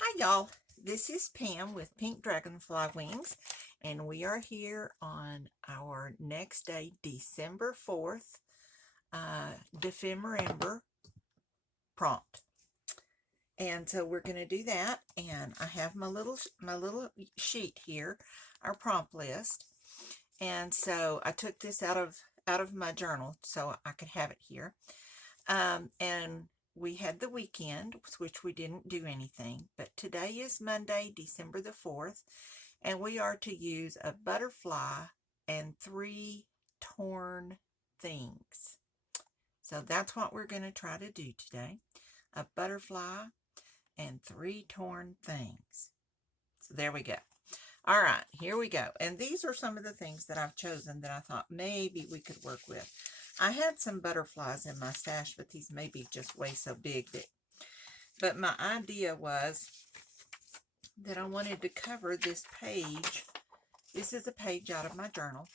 Hi y'all, this is Pam with Pink Dragonfly Wingz, and we are here on our next day, December 4th, Dephemerember prompt. And so we're going to do that, and I have my little sheet here, our prompt list. And so I took this out of my journal so I could have it here. And we had the weekend, which we didn't do anything, but today is Monday, December the 4th, and we are to use a butterfly and 3 torn things. So that's what we're going to try to do today. A butterfly and 3 torn things. So there we go. All right, here we go. And these are some of the things that I've chosen that I thought maybe we could work with. I had some butterflies in my stash, but these may be just way so big. But my idea was that I wanted to cover this page. This is a page out of my journal,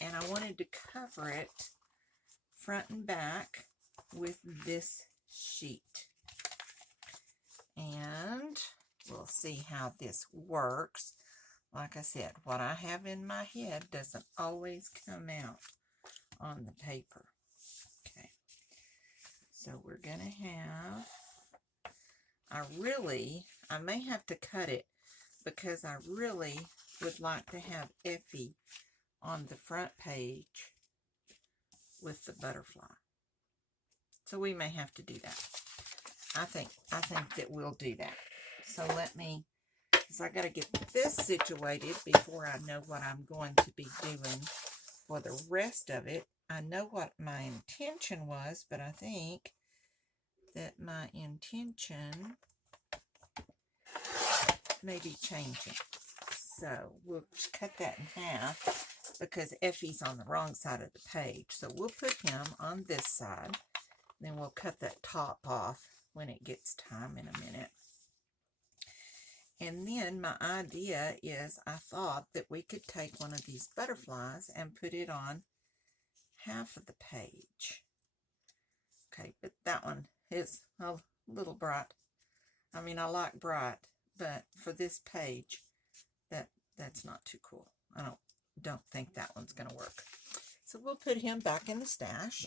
and I wanted to cover it front and back with this sheet. And we'll see how this works. Like I said, what I have in my head doesn't always come out on the paper. Okay, so we're going to have, I may have to cut it because I really would like to have Effie on the front page with the butterfly. So we may have to do that. I think that we'll do that. So let me, because I got to get this situated before I know what I'm going to be doing for the rest of it. I know what my intention was, but I think that my intention may be changing. So we'll cut that in half because Effie's on the wrong side of the page. So we'll put him on this side. Then we'll cut that top off when it gets time in a minute. And then my idea is I thought that we could take one of these butterflies and put it on half of the page. Okay, but that one is a little bright. I mean, I like bright, but for this page, that's not too cool. I don't think that one's going to work. So we'll put him back in the stash.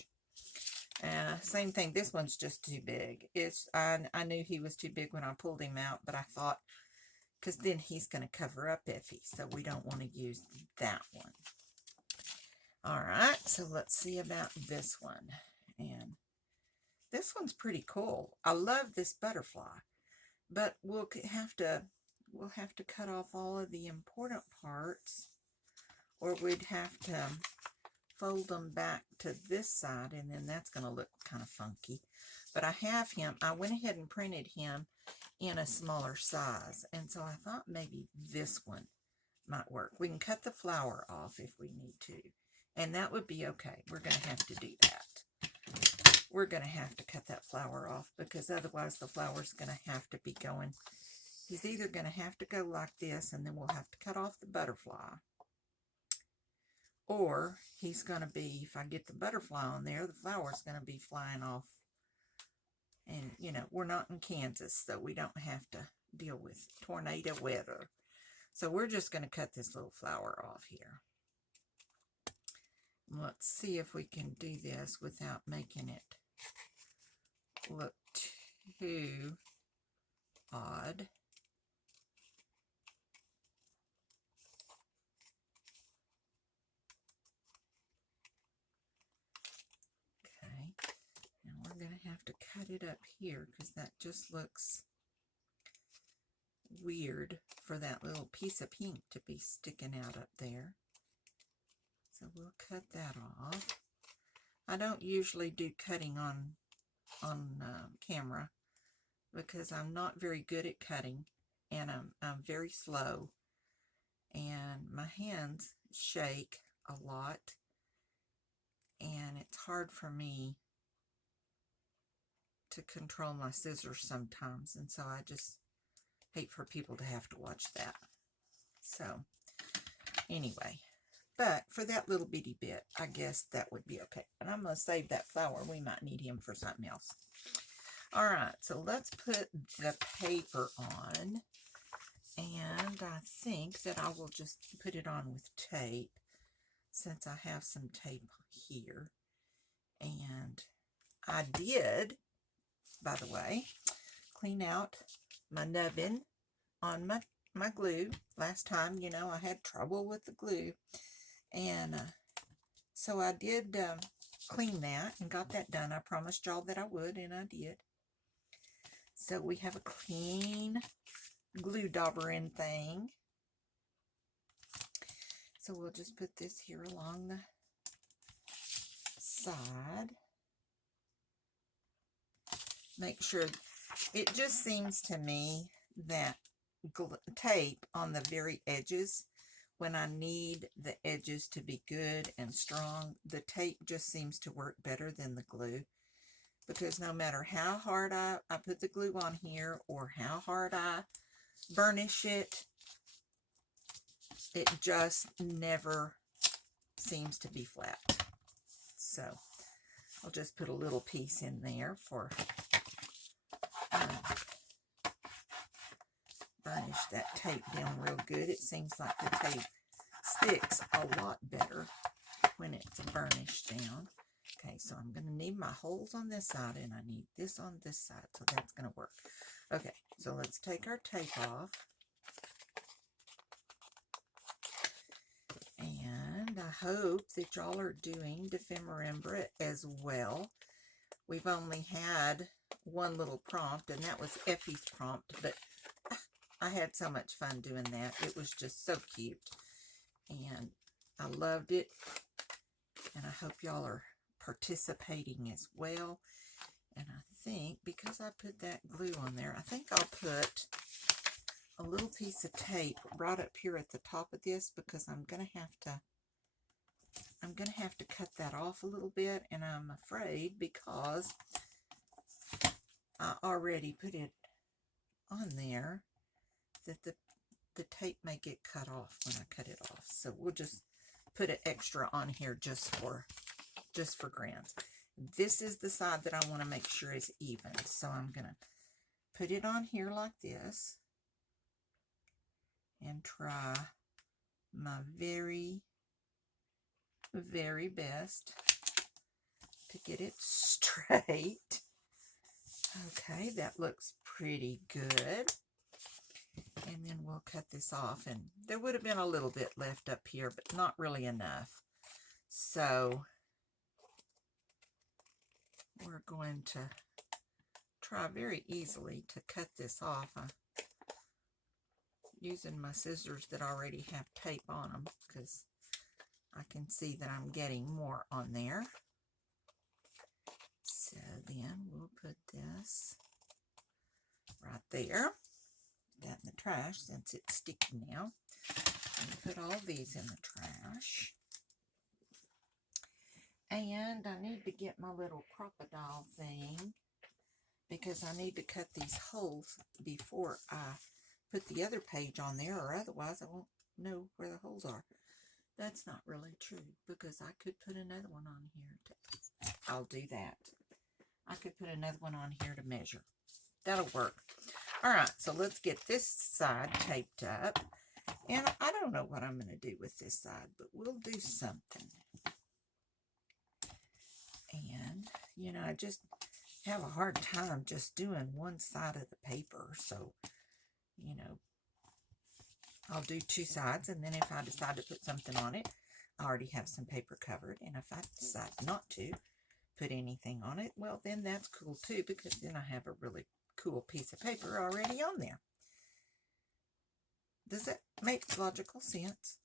Same thing. This one's just too big. I knew he was too big when I pulled him out, but I thought, because then he's going to cover up Effie, so we don't want to use that one. All right, so let's see about this one. And this one's pretty cool. I love this butterfly, but we'll have to cut off all of the important parts, or we'd have to fold them back to this side, and then that's going to look kind of funky. But I have him, I went ahead and printed him in a smaller size, and so I thought maybe this one might work. We can cut the flower off if we need to, and that would be okay. We're going to have to do that. We're going to have to cut that flower off because otherwise the flower's going to have to be going. He's either going to have to go like this, and then we'll have to cut off the butterfly, or he's going to be, if I get the butterfly on there, the flower's going to be flying off. And, you know, we're not in Kansas, so we don't have to deal with tornado weather. So we're just going to cut this little flower off here. Let's see if we can do this without making it look too odd. We're going to have to cut it up here because that just looks weird for that little piece of pink to be sticking out up there. So we'll cut that off. I don't usually do cutting on camera because I'm not very good at cutting, and I'm very slow, and my hands shake a lot, and it's hard for me to control my scissors sometimes, and so I just hate for people to have to watch that. So anyway, but for that little bitty bit, I guess that would be okay. And I'm going to save that flower. We might need him for something else. All right, so let's put the paper on. And I think that I will just put it on with tape since I have some tape here. And I did, by the way, clean out my nubbin on my glue. Last time, you know, I had trouble with the glue. And so I did clean that and got that done. I promised y'all that I would, and I did. So we have a clean glue daubering thing. So we'll just put this here along the side. Make sure, it just seems to me that tape on the very edges, when I need the edges to be good and strong, the tape just seems to work better than the glue. Because no matter how hard I put the glue on here or how hard I burnish it, it just never seems to be flat. So I'll just put a little piece in there for burnish that tape down real good. It seems like the tape sticks a lot better when it's burnished down. Okay, so I'm going to need my holes on this side, and I need this on this side, so that's going to work. Okay, so let's take our tape off. And I hope that y'all are doing Dephemerember as well. We've only had one little prompt, and that was Effie's prompt, but I had so much fun doing that. It was just so cute, and I loved it, and I hope y'all are participating as well. And I think because I put that glue on there, I think I'll put a little piece of tape right up here at the top of this, because I'm gonna have to cut that off a little bit, and I'm afraid because I already put it on there that the tape may get cut off when I cut it off. So we'll just put an extra on here just for grants. This is the side that I want to make sure is even. So I'm going to put it on here like this and try my very, very best to get it straight. Okay, that looks pretty good. And then we'll cut this off. And there would have been a little bit left up here, but not really enough. So we're going to try very easily to cut this off. I'm using my scissors that already have tape on them, because I can see that I'm getting more on there. So then we'll put this right there. Put that in the trash since it's sticky now. And put all these in the trash. And I need to get my little crocodile thing, because I need to cut these holes before I put the other page on there, or otherwise I won't know where the holes are. That's not really true, because I could put another one on here. I'll do that. I could put another one on here to measure. That'll work. All right, so let's get this side taped up. And I don't know what I'm going to do with this side, but we'll do something. And, you know, I just have a hard time just doing one side of the paper. So, you know, I'll do two sides, and then if I decide to put something on it, I already have some paper covered. And if I decide not to put anything on it, well, then that's cool too, because then I have a really cool piece of paper already on there. Does that make logical sense?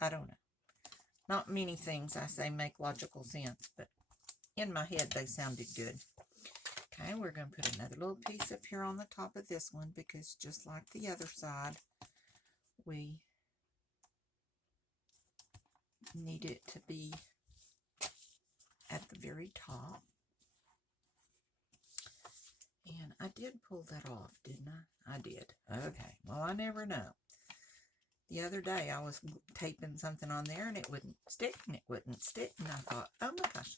I don't know. Not many things I say make logical sense, but in my head they sounded good. Okay, we're going to put another little piece up here on the top of this one, because just like the other side, we need it to be at the very top. And I did pull that off, didn't I? I did. Okay, well, I never know. The other day I was taping something on there and it wouldn't stick, and it wouldn't stick, and I thought, oh my gosh,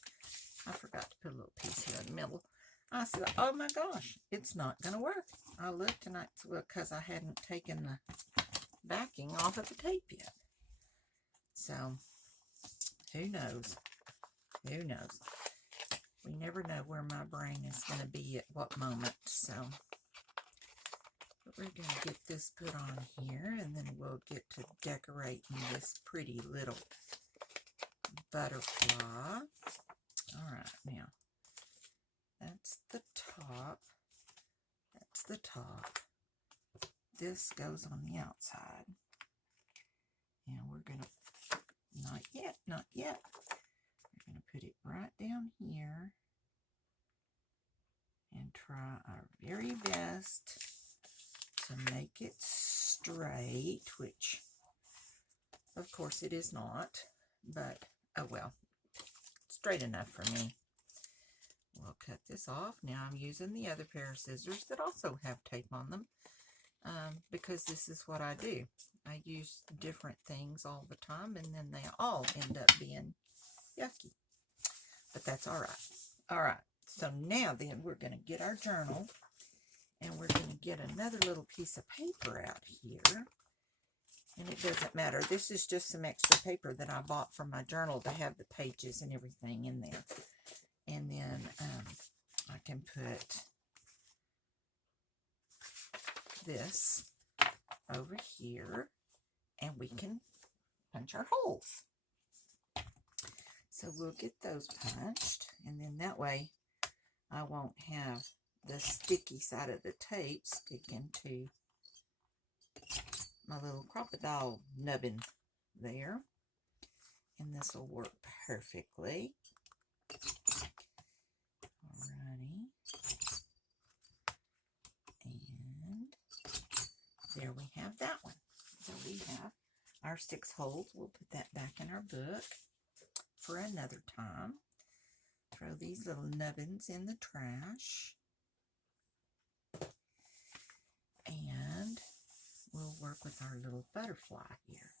I forgot to put a little piece here in the middle. I said, oh my gosh, it's not going to work. I looked and because I hadn't taken the backing off of the tape yet. So, who knows? Who knows? We never know where my brain is going to be at what moment. So, but we're going to get this put on here, and then we'll get to decorating this pretty little butterfly. All right, now, that's the top. That's the top. This goes on the outside. And we're going to, not yet, not yet. We're going to put it right down here and try our very best to make it straight, which of course it is not, but oh well, straight enough for me. We'll cut this off. Now I'm using the other pair of scissors that also have tape on them, because this is what I do. I use different things all the time, and then they all end up being yucky. But that's all right. All right. So now then we're going to get our journal, and we're going to get another little piece of paper out here. And it doesn't matter. This is just some extra paper that I bought from my journal to have the pages and everything in there. And then I can put this over here, and we can punch our holes. So we'll get those punched, and then that way I won't have the sticky side of the tape sticking to my little crocodile nubbin there. And this will work perfectly. Alrighty. And there we have that one. So we have our 6 holes. We'll put that back in our book for another time. Throw these little nubbins in the trash. And we'll work with our little butterfly here.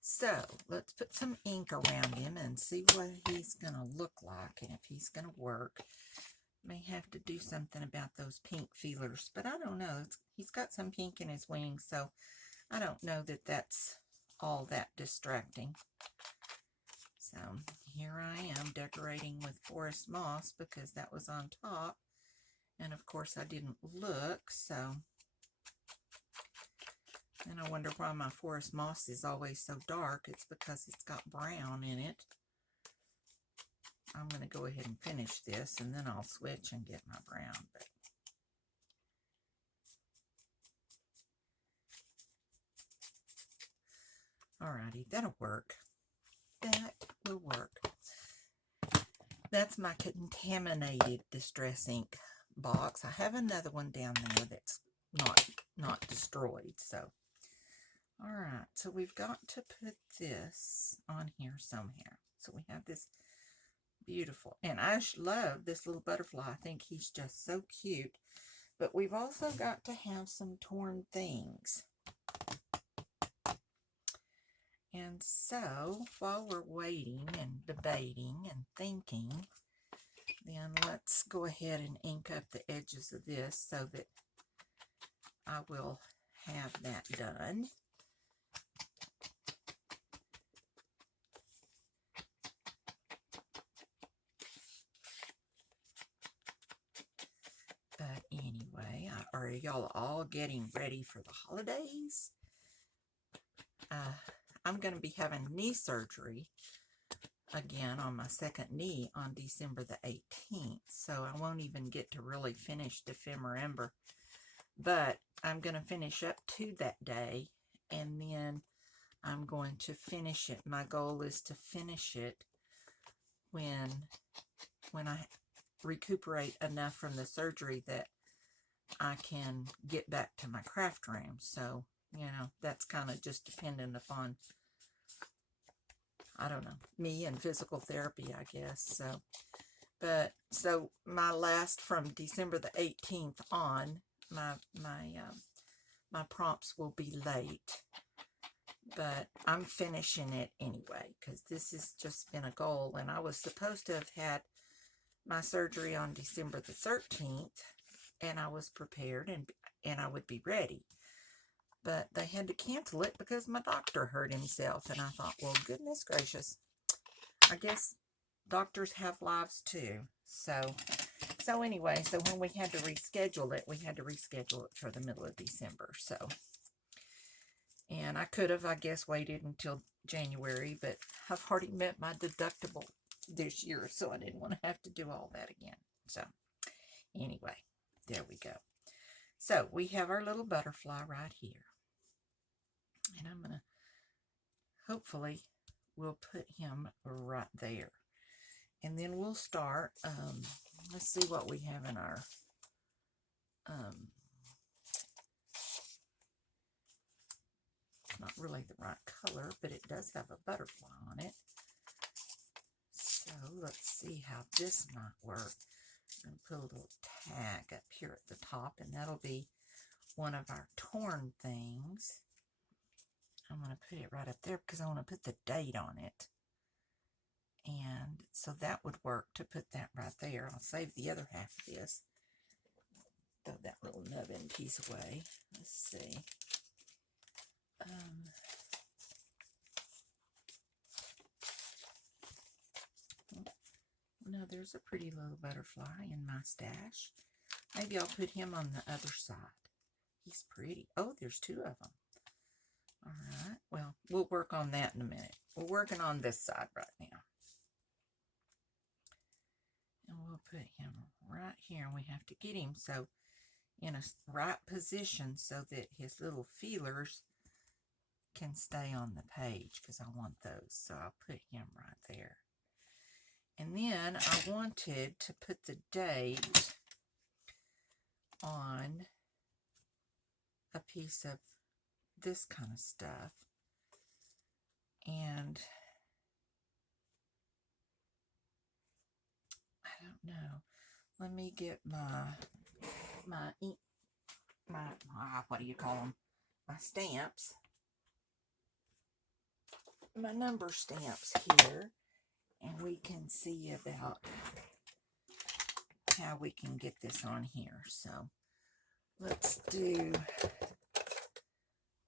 So let's put some ink around him and see what he's going to look like and if he's going to work. May have to do something about those pink feelers, but I don't know. He's got some pink in his wings, so I don't know that that's all that distracting. So here I am decorating with forest moss because that was on top. And of course I didn't look, so. And I wonder why my forest moss is always so dark. It's because it's got brown in it. I'm going to go ahead and finish this, and then I'll switch and get my brown. Alrighty, that'll work. That will work. That's my contaminated distress ink box. I have another one down there that's not destroyed. So, all right. So we've got to put this on here somewhere. So we have this beautiful, and I love this little butterfly. I think he's just so cute. But we've also got to have some torn things. And so, while we're waiting and debating and thinking, then let's go ahead and ink up the edges of this so that I will have that done. But anyway, are y'all all getting ready for the holidays? I'm going to be having knee surgery again on my second knee on December the 18th. So I won't even get to really finish Dephemerember. But I'm going to finish up to that day, and then I'm going to finish it. My goal is to finish it when I recuperate enough from the surgery that I can get back to my craft room. So, you know, that's kind of just dependent upon, I don't know, me and physical therapy, I guess. So, but, so my last from December the 18th on, my prompts will be late, but I'm finishing it anyway, because this has just been a goal, and I was supposed to have had my surgery on December the 13th, and I was prepared and I would be ready. But they had to cancel it because my doctor hurt himself, and I thought, well, goodness gracious, I guess doctors have lives too. So anyway, so when we had to reschedule it, for the middle of December. So, and I could have, I guess, waited until January, but I've already met my deductible this year, so I didn't want to have to do all that again. So anyway, there we go. So we have our little butterfly right here, and I'm gonna, hopefully we'll put him right there, and then we'll start. Let's see what we have in our not really the right color, but it does have a butterfly on it. So let's see how this might work. I'm going to put a little tag up here at the top, and that'll be one of our torn things. I'm going to put it right up there because I want to put the date on it. And so that would work to put that right there. I'll save the other half of this. Throw that little nubbin piece away. Let's see. No, there's a pretty little butterfly in my stash. Maybe I'll put him on the other side. He's pretty. Oh, there's two of them. All right. Well, we'll work on that in a minute. We're working on this side right now. And we'll put him right here. And we have to get him so in a right position so that his little feelers can stay on the page, because I want those. So I'll put him right there. And then I wanted to put the date on a piece of this kind of stuff. And I don't know. Let me get my what do you call them? My stamps. My number stamps here. And we can see about how we can get this on here. So let's do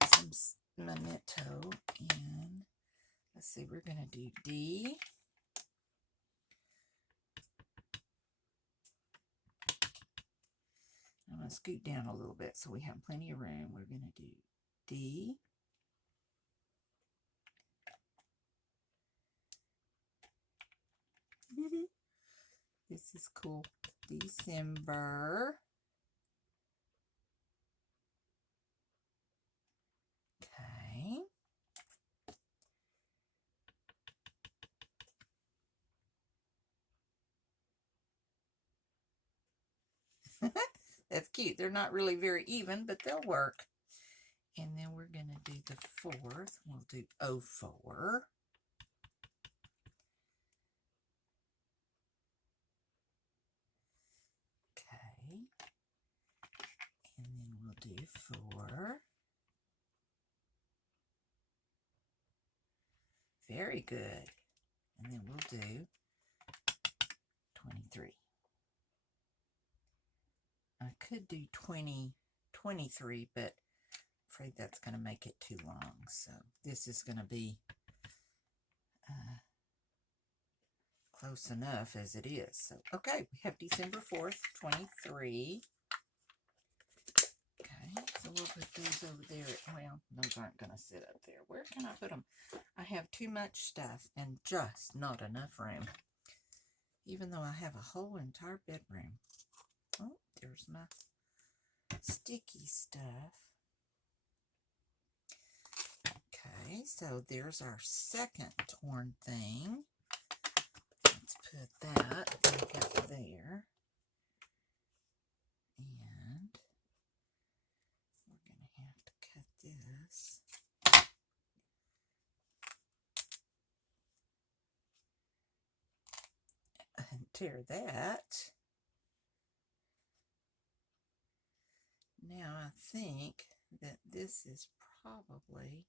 some memento, and let's see, we're going to do D. I'm going to scoot down a little bit so we have plenty of room. We're going to do D. This is cool. December. Okay. That's cute. They're not really very even, but they'll work. And then we're going to do the 4th. We'll do 04. Okay. And then we'll do 4. Very good. And then we'll do 23. I could do 23, but I'm afraid that's going to make it too long. So this is going to be close enough as it is. So, okay, we have December 4th, 23. Okay, so we'll put these over there. Well, those aren't going to sit up there. Where can I put them? I have too much stuff and just not enough room. Even though I have a whole entire bedroom. Oh, there's my sticky stuff. Okay, so there's our second torn thing. Let's put that back up there. And we're going to have to cut this. And tear that. Now I think that this is probably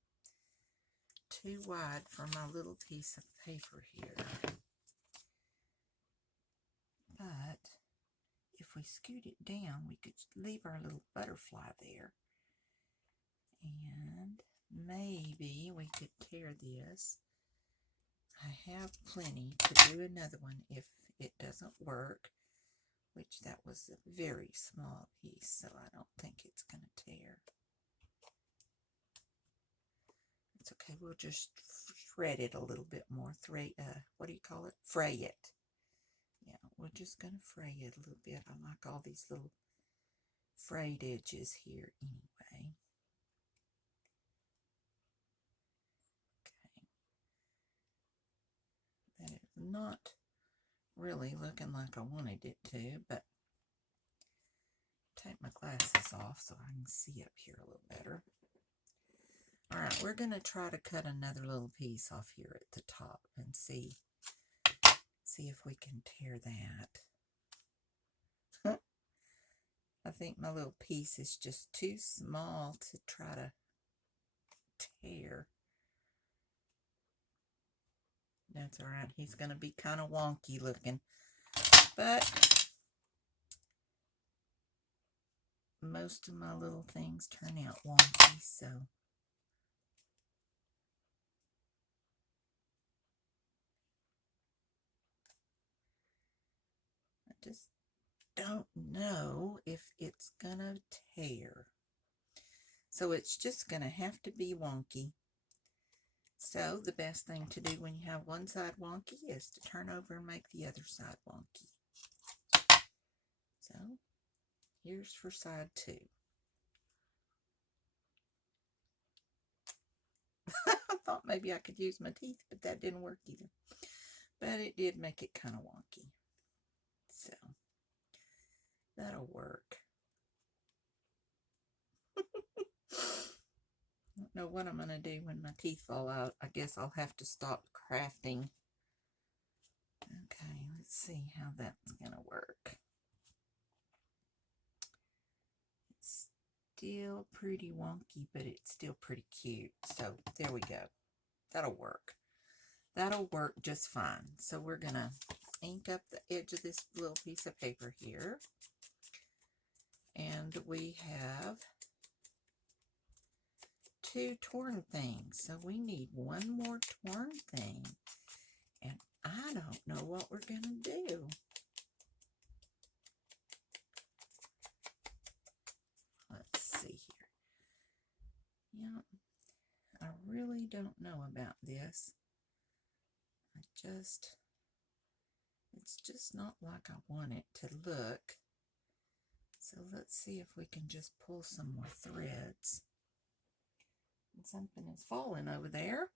too wide for my little piece of paper here. But if we scoot it down, we could leave our little butterfly there. And maybe we could tear this. I have plenty to do another one if it doesn't work, which that was a very small piece, so I don't think it's going to tear. It's okay, we'll just shred it a little bit more. What do you call it? Fray it. Yeah, we're just going to fray it a little bit. I like all these little frayed edges here anyway. Okay. That is not really looking like I wanted it to, but take my glasses off so I can see up here a little better. All right, we're going to try to cut another little piece off here at the top and see if we can tear that. I think my little piece is just too small to try to tear. That's all right. He's going to be kind of wonky looking, but most of my little things turn out wonky, so I just don't know if it's gonna tear. So it's just gonna have to be wonky. So the best thing to do when you have one side wonky is to turn over and make the other side wonky. So here's for side 2. I thought maybe I could use my teeth, but that didn't work either. But it did make it kind of wonky. So that'll work. I don't know what I'm going to do when my teeth fall out. I guess I'll have to stop crafting. Okay, let's see how that's going to work. It's still pretty wonky, but it's still pretty cute. So there we go. That'll work. That'll work just fine. So we're going to ink up the edge of this little piece of paper here. And we have 2 torn things. So we need one more torn thing. And I don't know what we're going to do. Let's see here. Yeah, I really don't know about this. It's just not like I want it to look. So let's see if we can just pull some more threads. And something is falling over there.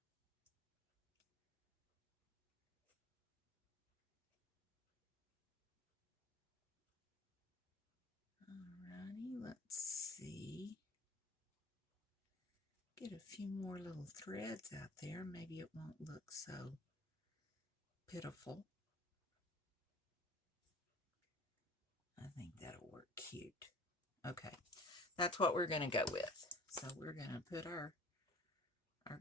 Alrighty, let's see. Get a few more little threads out there. Maybe it won't look so pitiful. I think that'll work cute. Okay, that's what we're going to go with. So we're going to put our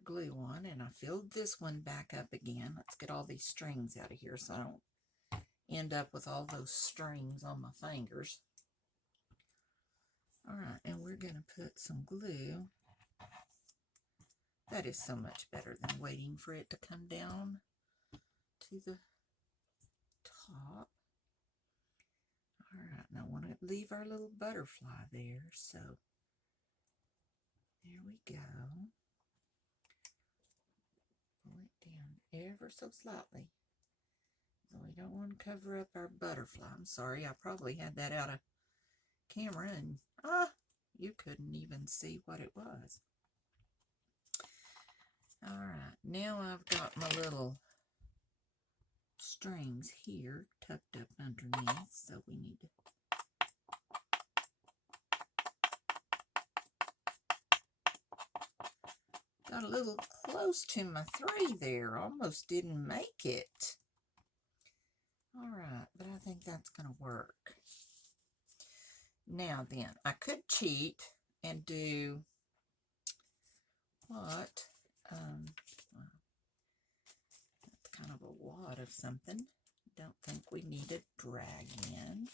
glue on, and I filled this one back up again. Let's get all these strings out of here so I don't end up with all those strings on my fingers. All right, and we're going to put some glue. That is so much better than waiting for it to come down to the top. All right, now I want to leave our little butterfly there, so there we go. Pull it down ever so slightly. So we don't want to cover up our butterfly. I'm sorry, I probably had that out of camera and you couldn't even see what it was. All right, now I've got my little strings here tucked up underneath, so we need to got a little close to my 3 there. Almost didn't make it. All right, but I think that's going to work. Now then, I could cheat and do what? That's kind of a wad of something. Don't think we need a dragon.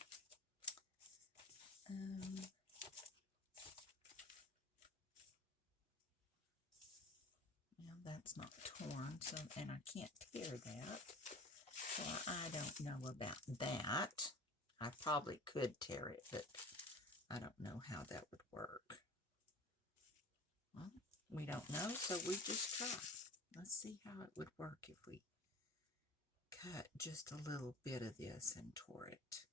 Well, that's not torn, so, and I can't tear that, so I don't know about that. I probably could tear it, but I don't know how that would work. Well, we don't know, so we just try. Let's see how it would work if we cut just a little bit of this and tore it.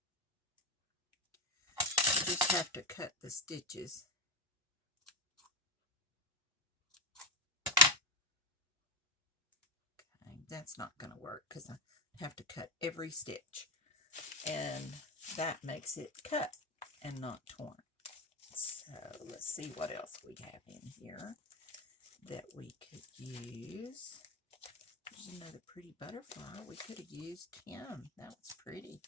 You just have to cut the stitches. Okay, that's not going to work because I have to cut every stitch, and that makes it cut and not torn. So let's see what else we have in here that we could use. There's another pretty butterfly. We could have used him. That was pretty.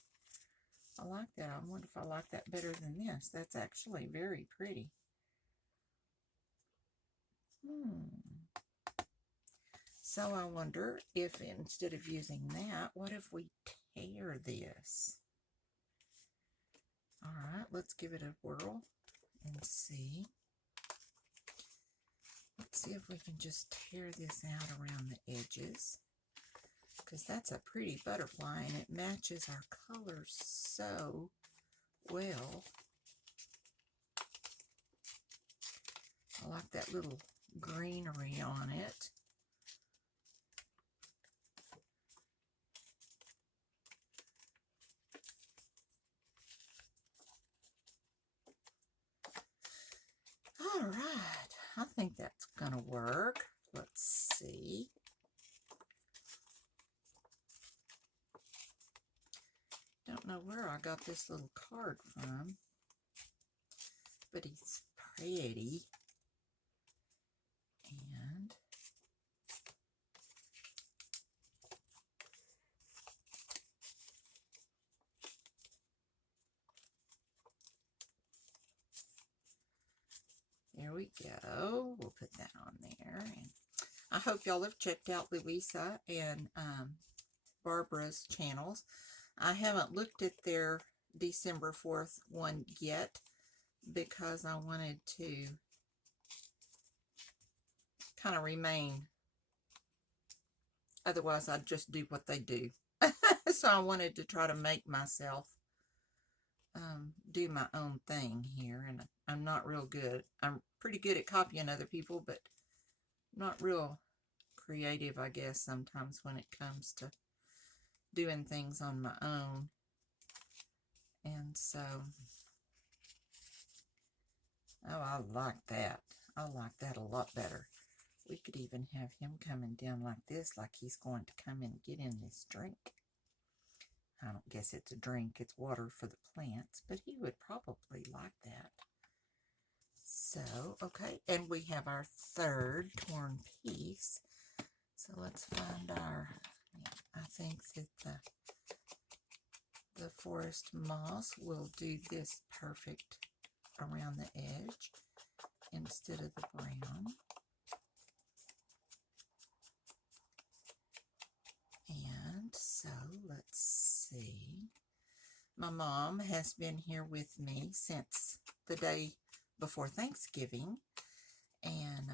I like that. I wonder if I like that better than this. That's actually very pretty. So I wonder if instead of using that, what if we tear this? All right, let's give it a whirl and see. Let's see if we can just tear this out around the edges, because that's a pretty butterfly and it matches our colors so well. I like that little greenery on it. All right, I think that's gonna work. Let's see. Don't know where I got this little card from, but he's pretty. And there we go. We'll put that on there. And I hope y'all have checked out Luise and Barbara's channels. I haven't looked at their December 4th one yet because I wanted to kind of remain. Otherwise, I'd just do what they do. So I wanted to try to make myself do my own thing here, and I'm not real good. I'm pretty good at copying other people, but not real creative, I guess, sometimes when it comes to doing things on my own. And so, oh, I like that. I like that a lot better. We could even have him coming down like this, like he's going to come and get in this drink. I don't guess it's a drink, it's water for the plants, but he would probably like that. So, okay, and we have our third torn piece. So let's find our, I think that the forest moss will do this perfect around the edge instead of the brown. And so let's see. My mom has been here with me since the day before Thanksgiving, and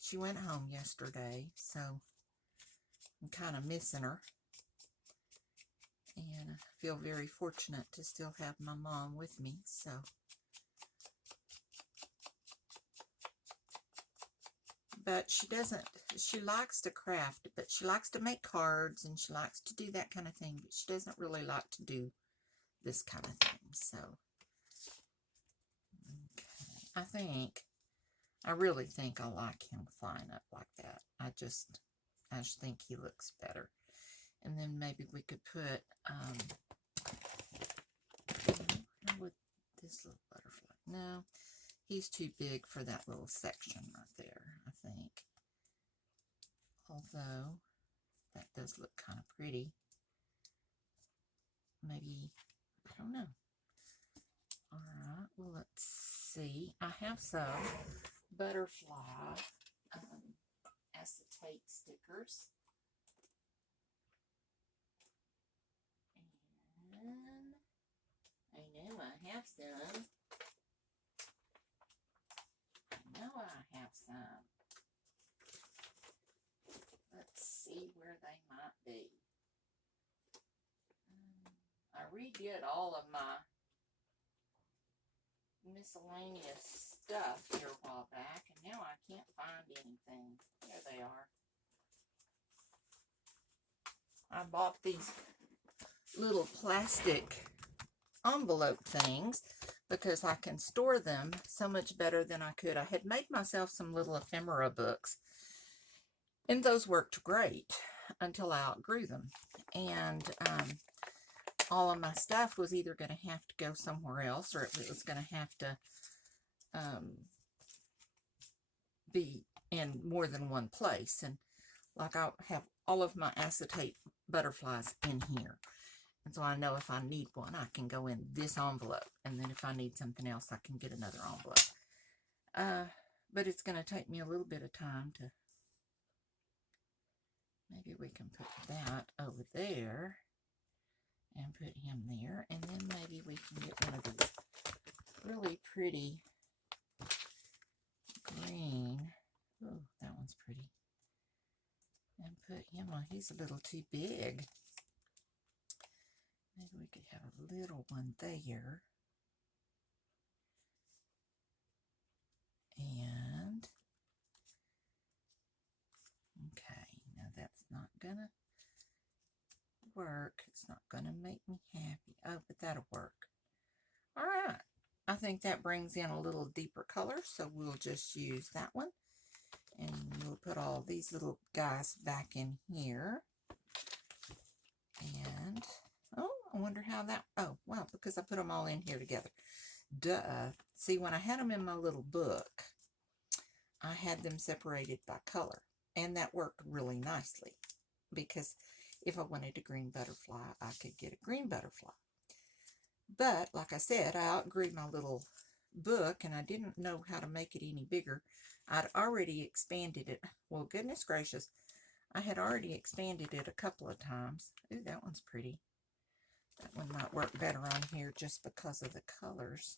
she went home yesterday, so I'm kind of missing her. And I feel very fortunate to still have my mom with me, so. But she doesn't, she likes to craft, but she likes to make cards, and she likes to do that kind of thing, but she doesn't really like to do this kind of thing, so. Okay, I really think I like him flying up like that. I just think he looks better. And then maybe we could put, how would this little butterfly? No, he's too big for that little section right there, I think. Although, that does look kind of pretty. Maybe, I don't know. Alright, well, let's see. I have some butterfly acetate stickers. redid all of my miscellaneous stuff here a while back, and now I can't find anything. There they are. I bought these little plastic envelope things because I can store them so much better than I could. I had made myself some little ephemera books, and those worked great until I outgrew them. And all of my stuff was either going to have to go somewhere else, or it was going to have to be in more than one place. And like, I have all of my acetate butterflies in here. And so I know if I need one, I can go in this envelope. And then if I need something else, I can get another envelope. But it's going to take me a little bit of time to... Maybe we can put that over there and put him there. And then maybe we can get one of these really pretty green. Oh, that one's pretty. And put him on. He's a little too big. Maybe we could have a little one there. And, okay, now that's not gonna work. It's not gonna make me happy. Oh, but that'll work. All right. I think that brings in a little deeper color, so we'll just use that one. And we'll put all these little guys back in here. And, oh, I wonder how that... Oh, well, because I put them all in here together. Duh. See, when I had them in my little book, I had them separated by color. And that worked really nicely. Because if I wanted a green butterfly, I could get a green butterfly. But, like I said, I outgrew my little book, and I didn't know how to make it any bigger. I'd already expanded it. Well, goodness gracious, I had already expanded it a couple of times. Ooh, that one's pretty. That one might work better on here just because of the colors.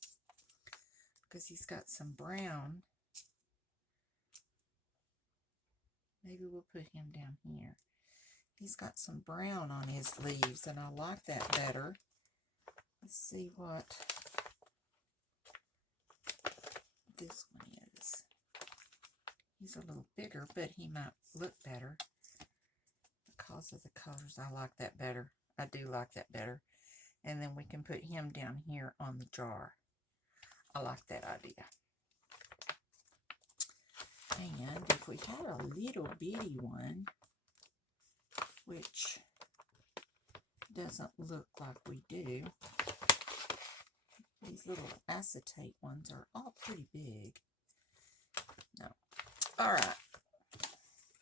Because he's got some brown. Maybe we'll put him down here. He's got some brown on his leaves, and I like that better. Let's see what this one is. He's a little bigger, but he might look better because of the colors. I like that better. I do like that better. And then we can put him down here on the jar. I like that idea. And if we had a little bitty one, which doesn't look like we do, these little acetate ones are all pretty big. No. All right.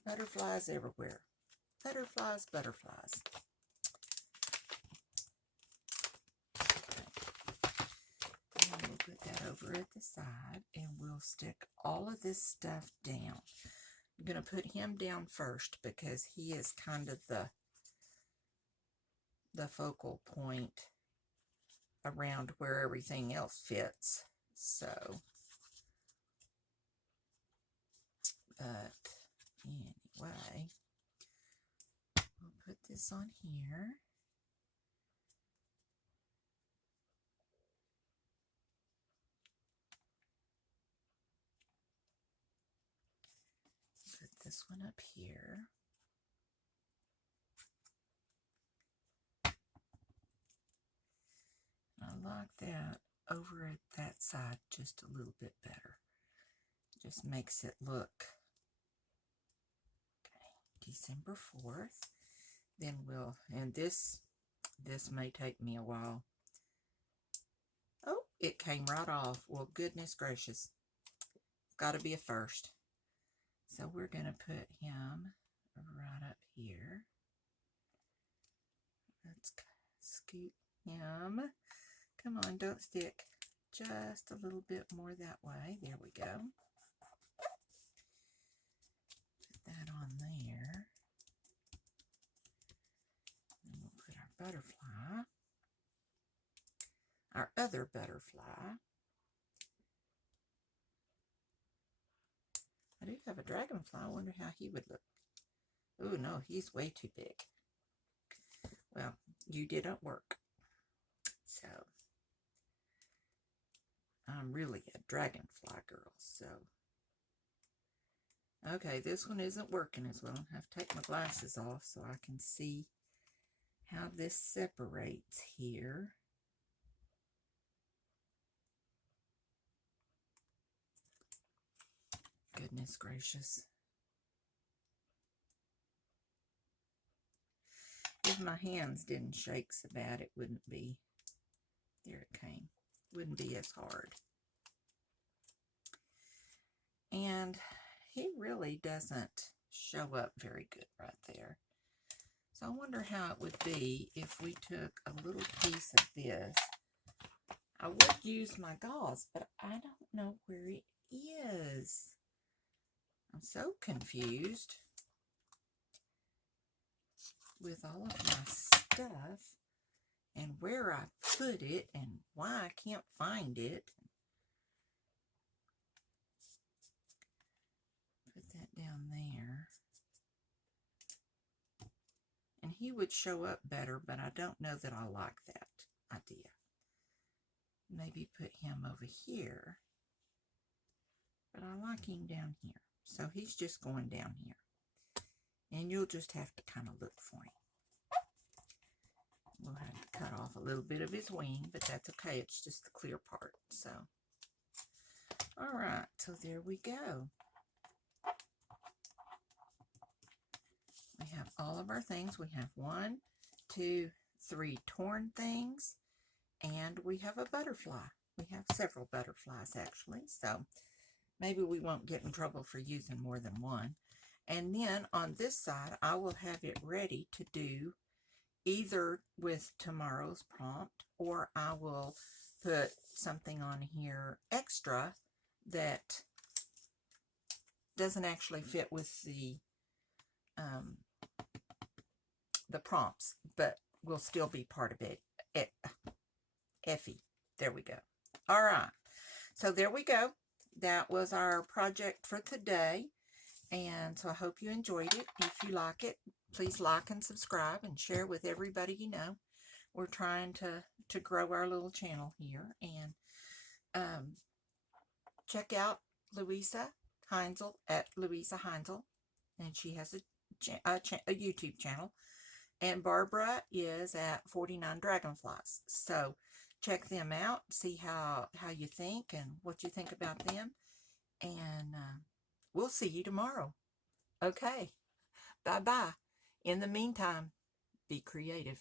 Butterflies everywhere. Butterflies, butterflies. And we'll put that over at the side, and we'll stick all of this stuff down. I'm going to put him down first because he is kind of the focal point around where everything else fits. So, but anyway, we'll put this on here. Put this one up here. I like that over at that side just a little bit better. Just makes it look. Okay, December 4th. Then we'll, and this may take me a while. Oh, it came right off. Well, goodness gracious. Got to be a first. So we're going to put him right up here. Let's scoot him. Come on, don't stick. Just a little bit more that way. There we go. Put that on there. And we'll put our butterfly. Our other butterfly. I do have a dragonfly. I wonder how he would look. Oh, no, he's way too big. Well, you didn't work. So I'm really a dragonfly girl, so. Okay, this one isn't working as well. I have to take my glasses off so I can see how this separates here. Goodness gracious. If my hands didn't shake so bad, it wouldn't be, there it came, wouldn't be as hard. And he really doesn't show up very good right there. So I wonder how it would be if we took a little piece of this. I would use my gauze, but I don't know where it is. I'm so confused with all of my stuff and where I put it and why I can't find it. Put that down there. And he would show up better, but I don't know that I like that idea. Maybe put him over here, but I like him down here. So he's just going down here. And you'll just have to kind of look for him. We'll have to cut off a little bit of his wing, but that's okay. It's just the clear part. So, all right. So there we go. We have all of our things. We have 1, 2, 3 torn things, and we have a butterfly. We have several butterflies actually, so maybe we won't get in trouble for using more than one. And then on this side, I will have it ready to do either with tomorrow's prompt, or I will put something on here extra that doesn't actually fit with the prompts, but will still be part of it. Effie. There we go. All right. So there we go. That was our project for today. And so I hope you enjoyed it. If you like it, please like and subscribe and share with everybody you know. We're trying to grow our little channel here. And check out Luise Heinzel at Luise Heinzel. And she has a YouTube channel. And Barbara is at 49 Dragonflies. So check them out, see how you think and what you think about them. And we'll see you tomorrow. Okay, bye-bye. In the meantime, be creative.